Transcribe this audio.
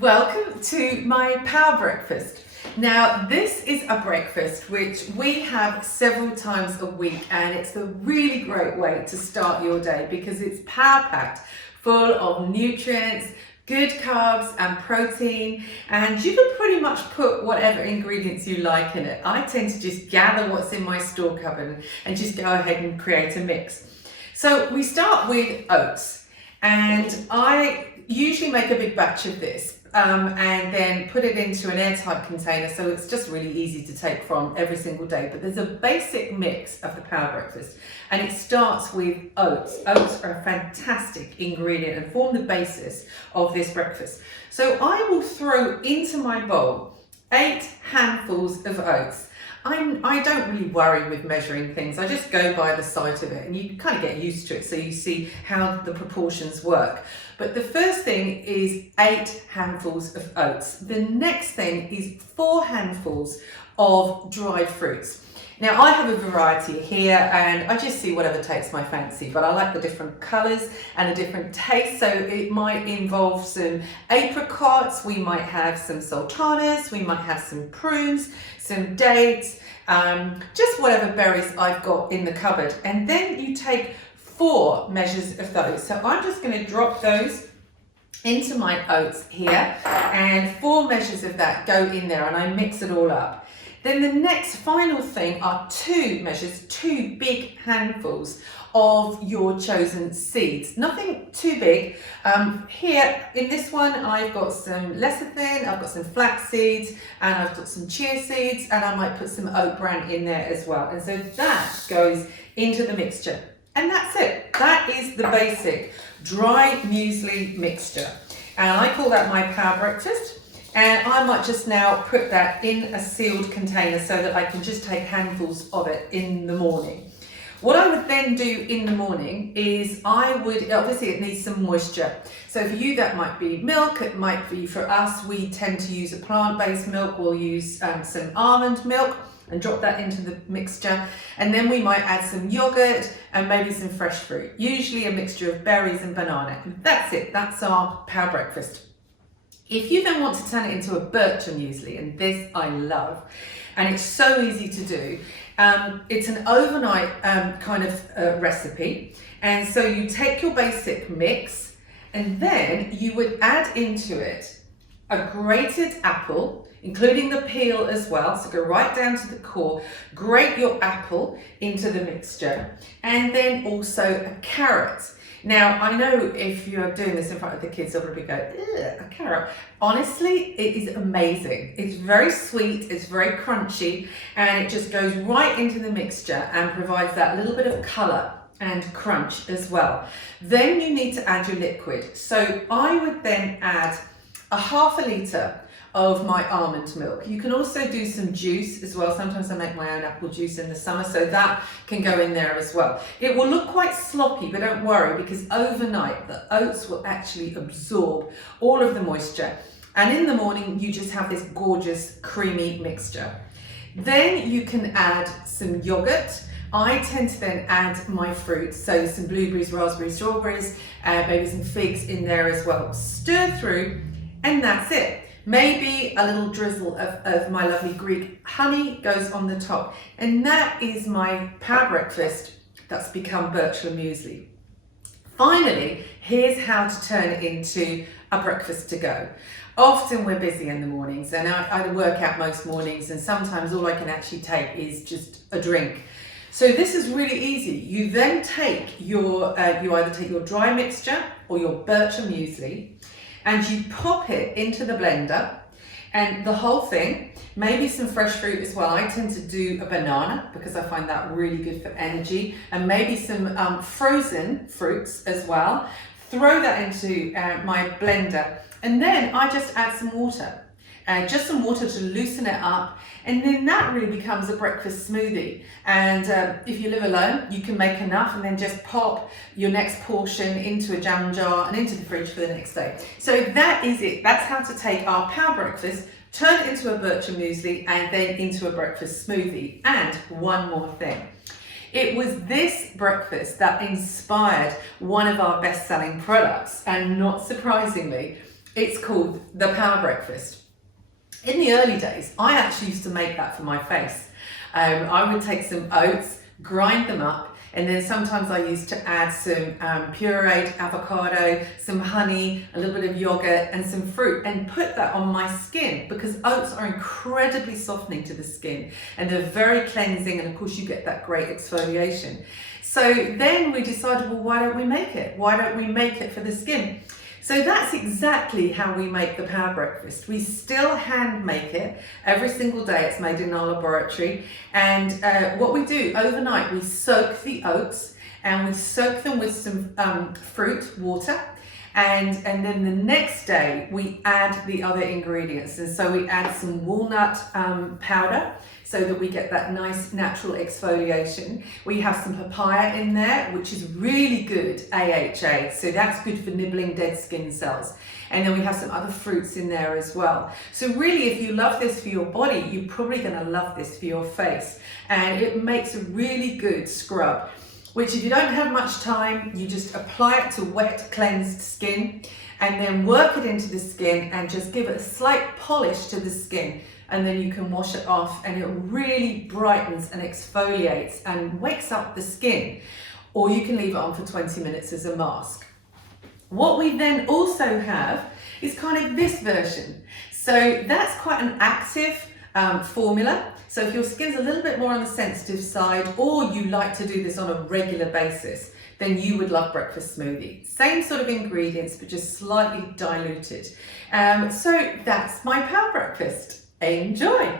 Welcome to my power breakfast. Now, this is a breakfast which we have several times a week, and it's a really great way to start your day because it's power packed full of nutrients, good carbs and protein, and you can pretty much put whatever ingredients you like in it. I tend to just gather what's in my store cupboard and just go ahead and create a mix. So we start with oats, and I usually make a big batch of this and then put it into an airtight container, so it's just really easy to take from every single day. But there's a basic mix of the power breakfast, and it starts with oats. Oats are a fantastic ingredient and form the basis of this breakfast. So I will throw into my bowl 8 handfuls of oats. I don't really worry with measuring things. I just go by the sight of it, and you kind of get used to it so you see how the proportions work. But the first thing is 8 handfuls of oats. The next thing is 4 handfuls of dried fruits. Now I have a variety here, and I just see whatever takes my fancy, but I like the different colours and the different tastes. So it might involve some apricots, we might have some sultanas, we might have some prunes, some dates, just whatever berries I've got in the cupboard. And then you take 4 measures of those. So I'm just going to drop those into my oats here, and 4 measures of that go in there, and I mix it all up. Then the next final thing are 2 measures, 2 big handfuls of your chosen seeds. Nothing too big. Here in this one, I've got some lecithin, I've got some flax seeds, and I've got some chia seeds, and I might put some oat bran in there as well. And so that goes into the mixture. And that's it. That is the basic dry muesli mixture. And I call that my power breakfast. And I might just now put that in a sealed container so that I can just take handfuls of it in the morning. What I would then do in the morning is obviously it needs some moisture. So for you that might be milk, it might be, for us, we tend to use a plant-based milk. We'll use some almond milk and drop that into the mixture. And then we might add some yogurt and maybe some fresh fruit, usually a mixture of berries and banana. And that's it, that's our power breakfast. If you then want to turn it into a bircher muesli, and this I love, and it's so easy to do, it's an overnight kind of recipe. And so you take your basic mix, and then you would add into it a grated apple, including the peel as well, so go right down to the core, grate your apple into the mixture, and then also a carrot. Now, I know if you're doing this in front of the kids, they'll probably go, ugh, a carrot. Honestly, it is amazing. It's very sweet, it's very crunchy, and it just goes right into the mixture and provides that little bit of colour and crunch as well. Then you need to add your liquid. So I would then add a half a litre of my almond milk. You can also do some juice as well. Sometimes I make my own apple juice in the summer, so that can go in there as well. It will look quite sloppy, but don't worry, because overnight the oats will actually absorb all of the moisture. And in the morning, you just have this gorgeous creamy mixture. Then you can add some yogurt. I tend to then add my fruits, so some blueberries, raspberries, strawberries, maybe some figs in there as well. Stir through, and that's it. Maybe a little drizzle of my lovely Greek honey goes on the top. And that is my power breakfast that's become bircher muesli. Finally, here's how to turn it into a breakfast to go. Often we're busy in the mornings, and I work out most mornings, and sometimes all I can actually take is just a drink. So this is really easy. You then take you either take your dry mixture or your bircher muesli, and you pop it into the blender, and the whole thing, maybe some fresh fruit as well. I tend to do a banana because I find that really good for energy, and maybe some frozen fruits as well. Throw that into my blender, and then I just add some water. Just some water to loosen it up, and then that really becomes a breakfast smoothie. And if you live alone, you can make enough and then just pop your next portion into a jam jar and into the fridge for the next day. So that is it. That's how to take our power breakfast, turn it into a bircher muesli, and then into a breakfast smoothie. And one more thing. It was this breakfast that inspired one of our best-selling products, and not surprisingly, It's called the Power Breakfast. In the early days, I actually used to make that for my face. I would take some oats, grind them up, and then sometimes I used to add some pureed avocado, some honey, a little bit of yogurt and some fruit, and put that on my skin, because oats are incredibly softening to the skin and they're very cleansing, and of course you get that great exfoliation. So then we decided, well, why don't we make it? Why don't we make it for the skin? So that's exactly how we make the Power Breakfast. We still hand make it every single day. It's made in our laboratory. And what we do overnight, we soak the oats and we soak them with some fruit, water. And then the next day we add the other ingredients. And so we add some walnut powder, so that we get that nice natural exfoliation. We have some papaya in there, which is really good AHA, so that's good for nibbling dead skin cells. And then we have some other fruits in there as well. So really, if you love this for your body, you're probably gonna love this for your face. And it makes a really good scrub, which if you don't have much time, you just apply it to wet, cleansed skin, and then work it into the skin and just give it a slight polish to the skin. And then you can wash it off, and it really brightens and exfoliates and wakes up the skin. Or you can leave it on for 20 minutes as a mask. What we then also have is kind of this version. So that's quite an active formula. So if your skin's a little bit more on the sensitive side, or you like to do this on a regular basis, then you would love breakfast smoothie. Same sort of ingredients, but just slightly diluted. So that's my Power Breakfast. Enjoy!